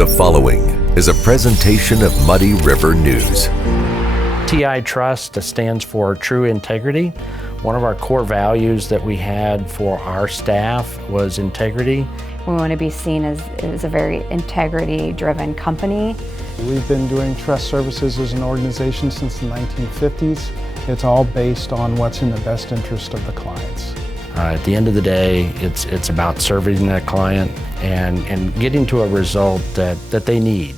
The following is a presentation of Muddy River News. TI Trust stands for True Integrity. One of our core values that we had for our staff was integrity. We want to be seen as a very integrity-driven company. We've been doing trust services as an organization since the 1950s. It's all based on what's in the best interest of the clients. At the end of the day, it's about serving that client and getting to a result that they need.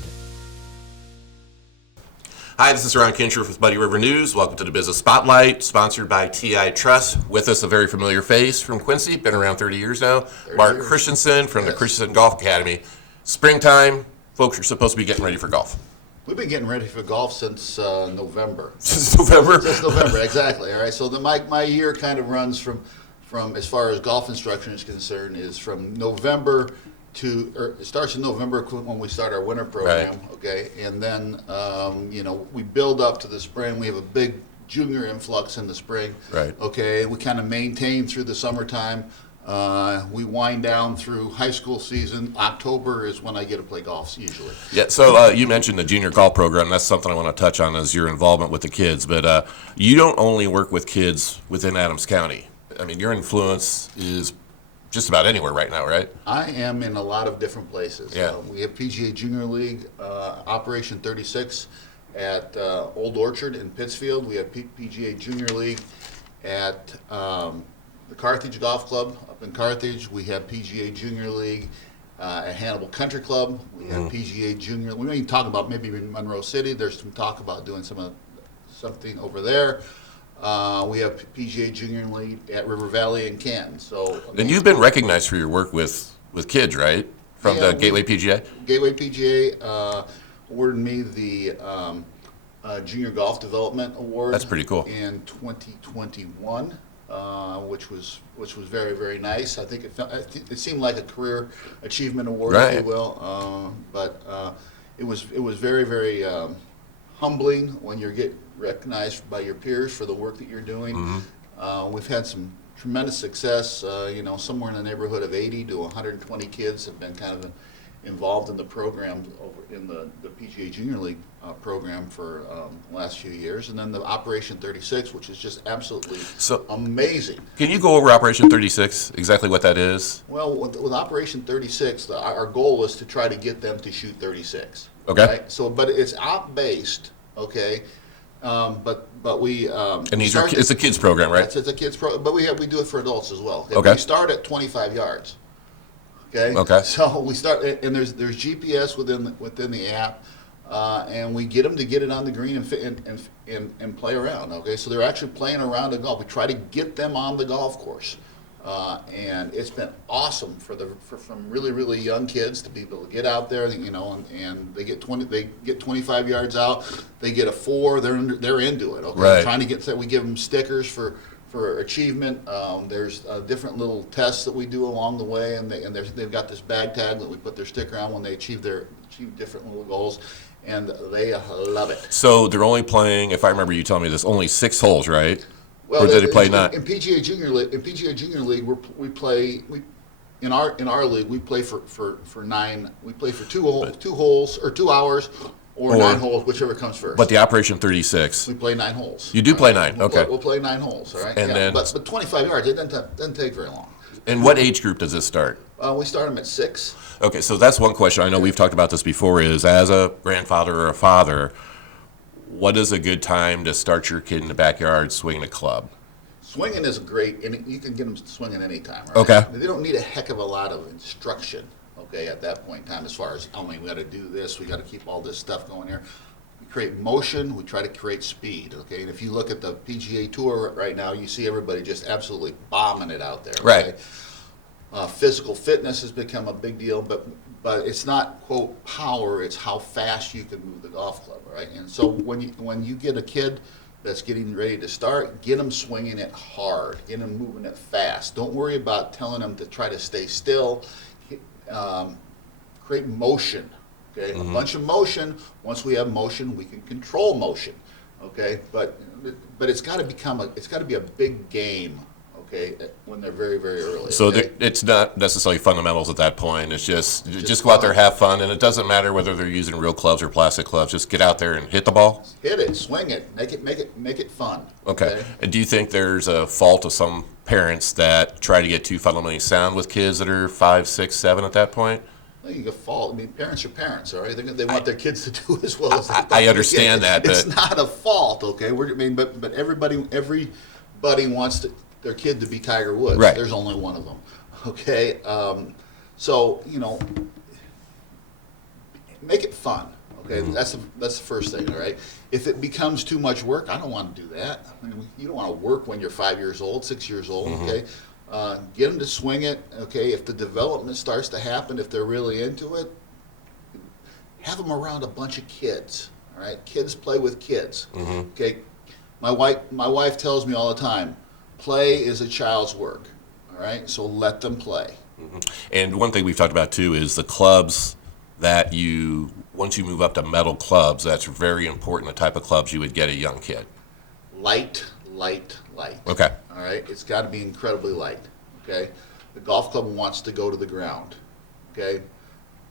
Hi, this is Ron Kinscherf with Muddy River News. Welcome to the Business Spotlight, sponsored by TI Trust. With us, a very familiar face from Quincy, been around 30 years now, Mark Christensen from the Christensen Golf Academy. Springtime, folks are supposed to be getting ready for golf. We've been getting ready for golf since November. Since November? Since November, exactly. All right, so my year kind of runs from as far as golf instruction is concerned, is from November to, it starts in November when we start our winter program, right. Okay, and then we build up to the spring. We have a big junior influx in the spring, right? Okay, we kind of maintain through the summertime. We wind down through high school season. October is when I get to play golf usually. Yeah, so you mentioned the junior golf program. That's something I want to touch on, is your involvement with the kids. But you don't only work with kids within Adams County. I mean, your influence is just about anywhere right now, right? I am in a lot of different places. Yeah. We have PGA Junior League, Operation 36 at Old Orchard in Pittsfield. We have PGA Junior League at the Carthage Golf Club up in Carthage. We have PGA Junior League at Hannibal Country Club. We have PGA Junior. We may even talk about maybe in Monroe City. There's some talk about doing something over there. We have PGA Junior League at River Valley and Canton. And you've been recognized for your work with kids, right? From the Gateway PGA? Gateway PGA awarded me the Junior Golf Development Award. That's pretty cool. In 2021, which was very, very nice. I think it seemed like a career achievement award, right. if you will. But it was very, very humbling when you get recognized by your peers for the work that you're doing. Mm-hmm. We've had some tremendous success. Somewhere in the neighborhood of 80 to 120 kids have been kind of involved in the program over in the PGA Junior League program for the last few years. And then the Operation 36, which is just absolutely amazing. Can you go over Operation 36, exactly what that is? Well, with Operation 36, our goal is to try to get them to shoot 36. Okay. Right? So, but it's op-based, okay? But we and it's a kids program, right? It's a kids program, but we do it for adults as well. Okay. We start at 25 yards. Okay. Okay. So we start, and there's GPS within the app, and we get them to get it on the green and play around. Okay. So they're actually playing around the golf. We try to get them on the golf course. And it's been awesome from really, really young kids to be able to get out there, and they get 25 yards out, they get a 4, they're into it. Okay, right. Trying to get, we give them stickers for achievement. There's different little tests that we do along the way, and they've got this bag tag that we put their sticker on when they achieve different little goals, and they love it. So they're only playing, if I remember you telling me this, only 6 holes, right? Well, or did they play not? In PGA Junior League, we play in our league we play for 9. We play for 2 holes or 2 hours or 9 holes, whichever comes first. But the Operation 36, we play 9 holes. You do play 9, okay? We'll play 9 holes, all right. And then, but 25 yards, it doesn't take very long. And what age group does this start? We start them at 6. Okay, so that's one question. I know we've talked about this before. Is as a grandfather or a father, what is a good time to start your kid in the backyard swinging a club? Swinging is great, and you can get them swinging anytime, right? Okay. They don't need a heck of a lot of instruction, okay, at that point in time, as far as, we got to do this, we got to keep all this stuff going here. We create motion, we try to create speed, okay? And if you look at the PGA Tour right now, you see everybody just absolutely bombing it out there, right? Physical fitness has become a big deal, but it's not, quote, power, it's how fast you can move the golf club, right? And so when you get a kid that's getting ready to start, get them swinging it hard, get them moving it fast. Don't worry about telling them to try to stay still. Create motion, okay? Mm-hmm. A bunch of motion. Once we have motion, we can control motion, okay? But it's got to be a big game, okay, when they're very, very early. So okay? it's not necessarily fundamentals at that point. It's just go out there, have fun, and it doesn't matter whether they're using real clubs or plastic clubs. Just get out there and hit the ball. Hit it, swing it, make it fun. Okay. And do you think there's a fault of some parents that try to get too fundamentally sound with kids that are 5, 6, 7 at that point? Well, you get fault. I mean, parents are parents, all right? They want their kids to do as well as they I understand that, It's but not a fault, okay? But everybody wants their kid to be Tiger Woods. Right. There's only one of them, okay? So make it fun, okay? That's the first thing, all right? If it becomes too much work, I don't want to do that. I mean, you don't want to work when you're 5 years old, 6 years old, okay? Get them to swing it, okay? If the development starts to happen, if they're really into it, have them around a bunch of kids, all right? Kids play with kids, okay? My wife tells me all the time, play is a child's work, all right? So let them play. and one thing we've talked about too is the clubs that once you move up to metal clubs, that's very important, the type of clubs you would get a young kid. Light. Okay. All right, it's got to be incredibly light. Okay, the golf club wants to go to the ground. Okay,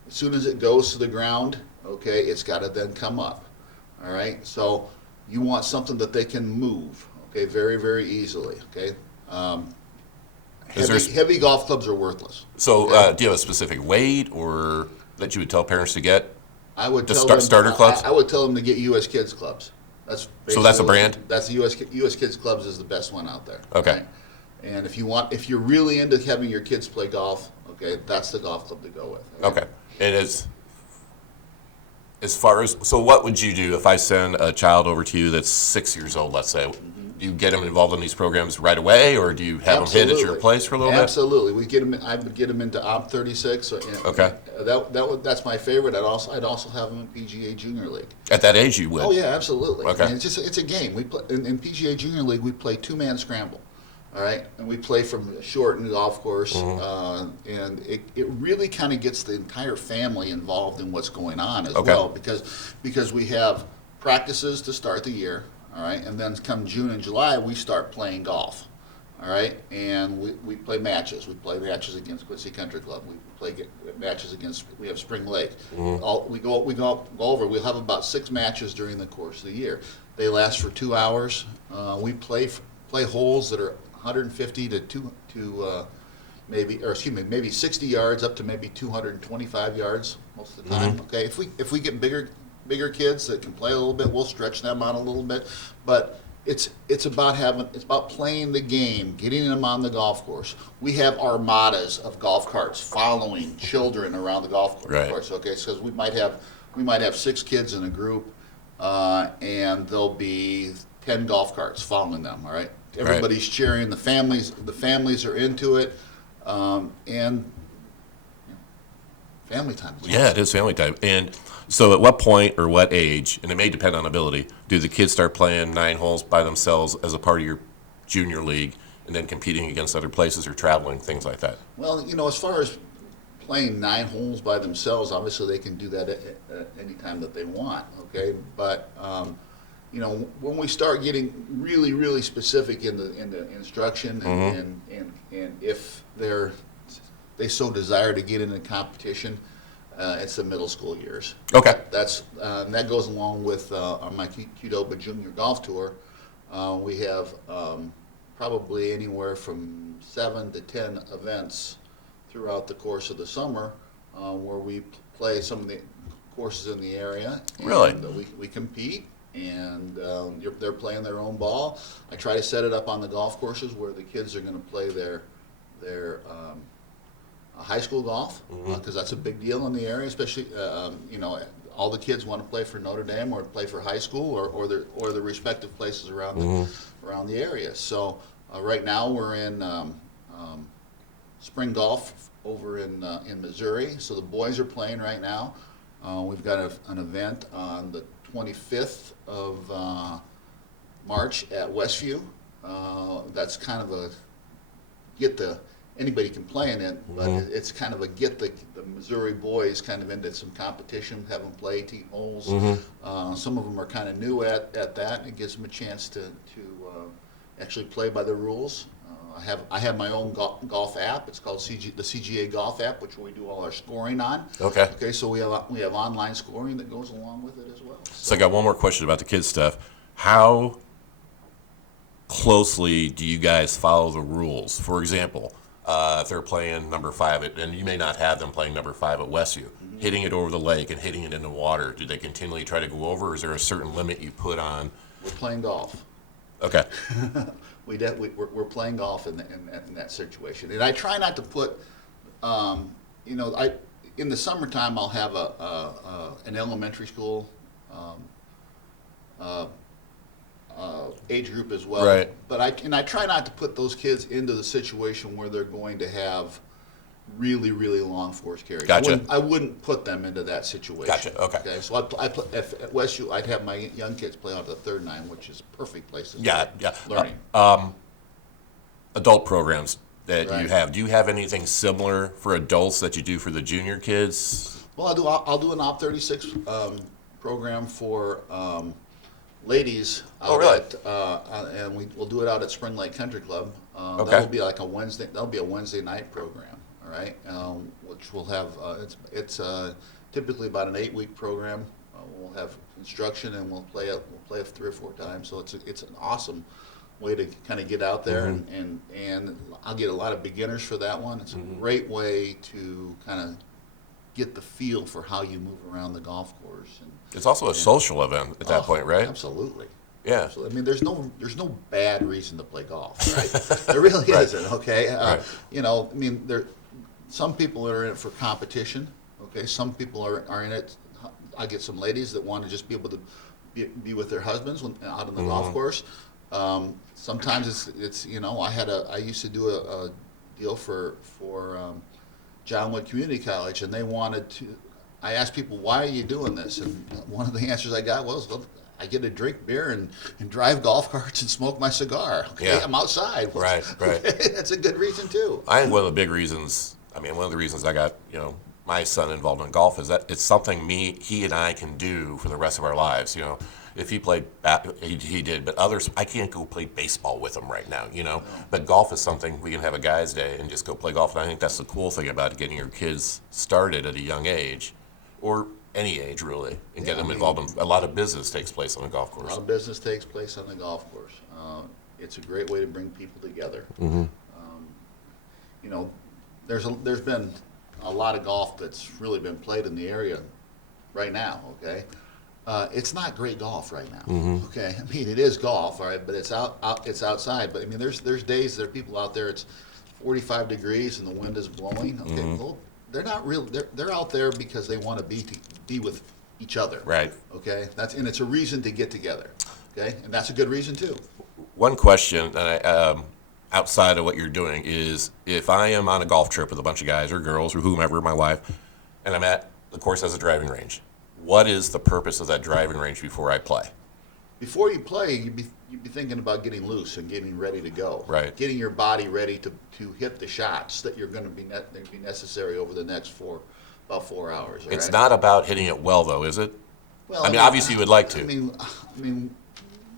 as soon as it goes to the ground, okay, it's got to then come up. All right, so you want something that they can move. Okay, very, very easily. Okay, heavy golf clubs are worthless. So okay? do you have a specific weight or that you would tell parents to get? I would Just tell them starter clubs? I would tell them to get U.S. Kids clubs. That's So that's a basically- brand? That's the U.S. Kids clubs is the best one out there. Okay. Right? And if you're really into having your kids play golf, okay, that's the golf club to go with. Right? Okay. And as far as, so what would you do if I send a child over to you that's 6 years old, let's say? Do you get them involved in these programs right away, or do you have them hit at your place for a little bit? Absolutely. I would get them into Op 36. Okay. That's my favorite. I'd also have them in PGA Junior League. At that age, you would? Oh yeah, absolutely. Okay. I mean, it's a game. We play in PGA Junior League. We play 2-man scramble. All right, and we play from a shortened golf course, and it really kind of gets the entire family involved in what's going on as well, because we have practices to start the year, all right, and then come June and July we start playing golf, all right, and we play matches. We play matches against Quincy Country Club. We play matches against. We have Spring Lake. We go over. We'll have about 6 matches during the course of the year. They last for 2 hours. We play holes that are 150 to maybe 60 yards up to maybe 225 yards most of the time. Okay, if we get bigger kids that can play a little bit, we'll stretch them out a little bit. But it's about playing the game, getting them on the golf course. We have armadas of golf carts following children around the golf course. Okay, so we might have 6 kids in a group, and there'll be 10 golf carts following them. All right. Everybody's cheering. The families are into it, and family time. Yeah, it is family time. And so, at what point or what age, and it may depend on ability, do the kids start playing 9 holes by themselves as a part of your junior league, and then competing against other places or traveling, things like that? Well, as far as playing 9 holes by themselves, obviously they can do that at any time that they want. Okay, but when we start getting really, really specific in the instruction, and if they so desire to get into competition, it's the middle school years. Okay. That goes along with on my Qdoba Junior Golf Tour. We have probably anywhere from 7 to 10 events throughout the course of the summer, where we play some of the courses in the area. Really? And we compete. And they're playing their own ball. I try to set it up on the golf courses where the kids are going to play their high school golf, because that's a big deal in the area. Especially, all the kids want to play for Notre Dame or play for high school or their respective places around the area. So right now we're in spring golf over in Missouri. So the boys are playing right now. We've got an event on the 25th of March at Westview. That's kind of anybody can play in it, but it's kind of get the Missouri boys kind of into some competition, have them play 18 holes. Some of them are kind of new at that, and it gives them a chance to actually play by the rules. I have my own golf app. It's called the CGA Golf app, which we do all our scoring on. Okay. Okay, so we have online scoring that goes along with it as well. So I got one more question about the kids stuff. How closely do you guys follow the rules? For example, if they're playing number 5, and you may not have them playing number 5 at Westview, hitting it over the lake and hitting it in the water, do they continually try to go over, or is there a certain limit you put on? We're playing golf. Okay. We're playing golf in that situation, and I try not to put, in the summertime I'll have an elementary school age group as well. Right. But I try not to put those kids into the situation where they're going to have really, really long force carries. Gotcha. I wouldn't put them into that situation. Gotcha. Okay. So at Westview, I'd have my young kids play out the third 9, which is a perfect place to start learning. Adult programs that Right. you have. Do you have anything similar for adults that you do for the junior kids? Well, I'll do an Op 36 program for ladies. Oh, really? And we'll do it out at Spring Lake Country Club. Okay. That'll be like a Wednesday. That'll be a Wednesday night program. All right, which will have it's typically about an 8-week program. We'll have instruction and we'll play it 3 or 4 times. So it's an awesome way to kind of get out there and I'll get a lot of beginners for that one. It's a great way to kind of get the feel for how you move around the golf course. And It's also a social event at that point, right? Absolutely. Yeah. So, I mean, there's no bad reason to play golf, right? There really Right. isn't. Okay. Right. I mean, some people are in it for competition. Okay. Some people are in it. I get some ladies that want to just be able to be with their husbands out on the golf course. Sometimes it's I used to do a deal for John Wood Community College, and they wanted to. I asked people, why are you doing this? And one of the answers I got was, well, I get to drink beer and drive golf carts and smoke my cigar. Okay, Yeah. I'm outside. Right. That's a good reason too. I think one of the big reasons, one of the reasons I got, my son involved in golf is that it's something he and I can do for the rest of our lives. If he played, he did, but others, I can't go play baseball with him right now, But golf is something we can have a guy's day and just go play golf. And I think that's the cool thing about getting your kids started at a young age, or any age really, and get them involved in a lot of business takes place on a golf course. A lot of business takes place on the golf course. It's a great way to bring people together. There's been a lot of golf that's really been played in the area right now. Okay, it's not great golf right now. Okay, I mean it is golf, all right, but it's it's outside. But I mean there's days there are people out there. It's 45 degrees and the wind is blowing. Okay, well, they're not real. They're out there because they want to be with each other. Right. Okay. And it's a reason to get together. Okay, and that's a good reason too. One question outside of what you're doing is, if I am on a golf trip with a bunch of guys or girls or whomever, my wife, and I'm at the course has a driving range, what is the purpose of that driving range before I play? Before you play, you'd be thinking about getting loose and getting ready to go. Right. Getting your body ready to hit the shots that you're going to be necessary over the next about 4 hours. It's right? not about hitting it well, though, is it? Well, obviously you would like to. I mean,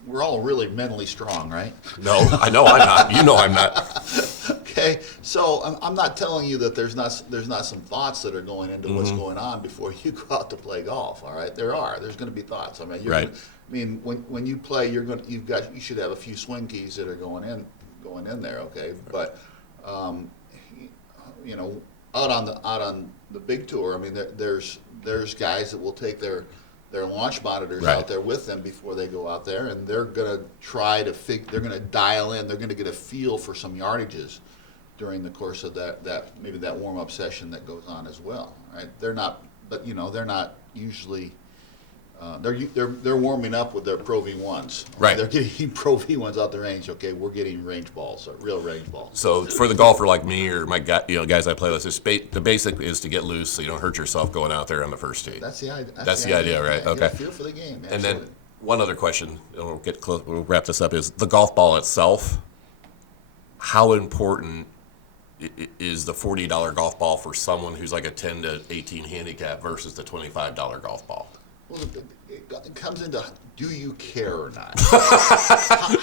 we're all really mentally strong, right? No, I know I'm not. You know I'm not. Okay, so I'm not telling you that there's not some thoughts that are going into what's going on before you go out to play golf. All right, there's going to be thoughts. I mean, Right. When you play, you should have a few swing keys that are going in there. Okay, but out on the big tour, I mean, there's guys that will take their launch monitors Right. out there with them before they go out there, and they're going to they're going to dial in, they're going to get a feel for some yardages during the course of that warm-up session that goes on as well. Right? They're not usually they're warming up with their Pro V1s. Right. They're getting Pro V1s out the range. Okay, we're getting range balls, real range balls. So for the golfer like me or my guys I play with, the basic is to get loose so you don't hurt yourself going out there on the first tee. That's the idea. That's the idea, right? Yeah, Okay. feel for the game. And then absolutely. one other question, and we'll get close. We'll wrap this up. Is the golf ball itself? How important is the $40 golf ball for someone who's like a 10 to 18 handicap versus the $25 golf ball? Well, it comes into, do you care or not?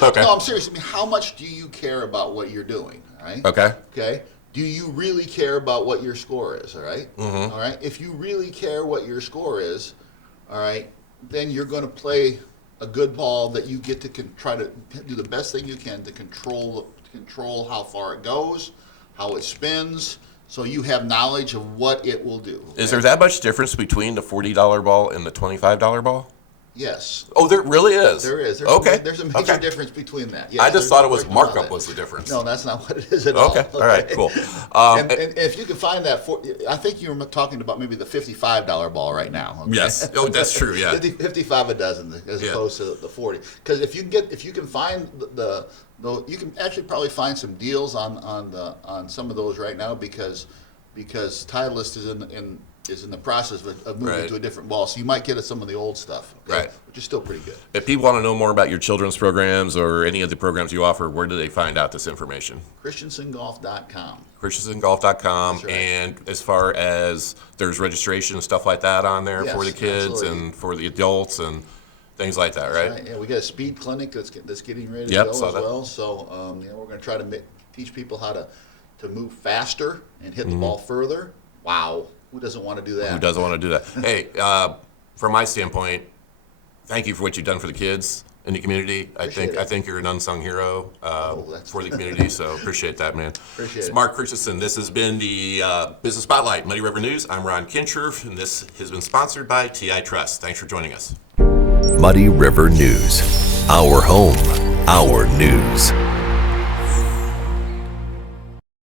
Okay. No, I'm serious. I mean, how much do you care about what you're doing? All right. Okay. Okay. Do you really care about what your score is? All right. Mm-hmm. All right. If you really care what your score is, all right, then you're going to play a good ball that you get to try to do the best thing you can to control how far it goes, how it spins, so you have knowledge of what it will do. Okay? Is there that much difference between the $40 ball and the $25 ball? Yes. Oh, there really is. There is. Okay. There's a major difference between that. Yes, I just thought it was there's no markup doubt. was the difference. No, that's not what it is at all. Okay. All right. Cool. And if you can find that, I think you were talking about maybe the $55 ball right now. Okay? Yes. Oh, that's true. Yeah. 55 a dozen as opposed to the 40. Because if you can find you can actually probably find some deals on some of those right now because Titleist is in the process of moving Right. to a different ball, so you might get some of the old stuff, okay? Right. Which is still pretty good. If people want to know more about your children's programs or any of the programs you offer, where do they find out this information? ChristensenGolf.com. ChristensenGolf.com. That's right. And as far as there's registration and stuff like that on there Yes, for the kids absolutely. and for the adults and things like that, right? Right. Yeah, we got a speed clinic that's getting ready to Yep, go saw as that. well. So we're going to try to teach people how to move faster and hit the ball further. Wow, who doesn't want to do that? Who doesn't want to do that? Hey, from my standpoint, thank you for what you've done for the kids in the community. Appreciate I it. think you're an unsung hero that's- for the community, so appreciate that, man. Appreciate It's it. Mark Christensen. This has been the Business Spotlight, Muddy River News. I'm Ron Kinscherf, and this has been sponsored by TI Trust. Thanks for joining us. Muddy River News. Our home, our news.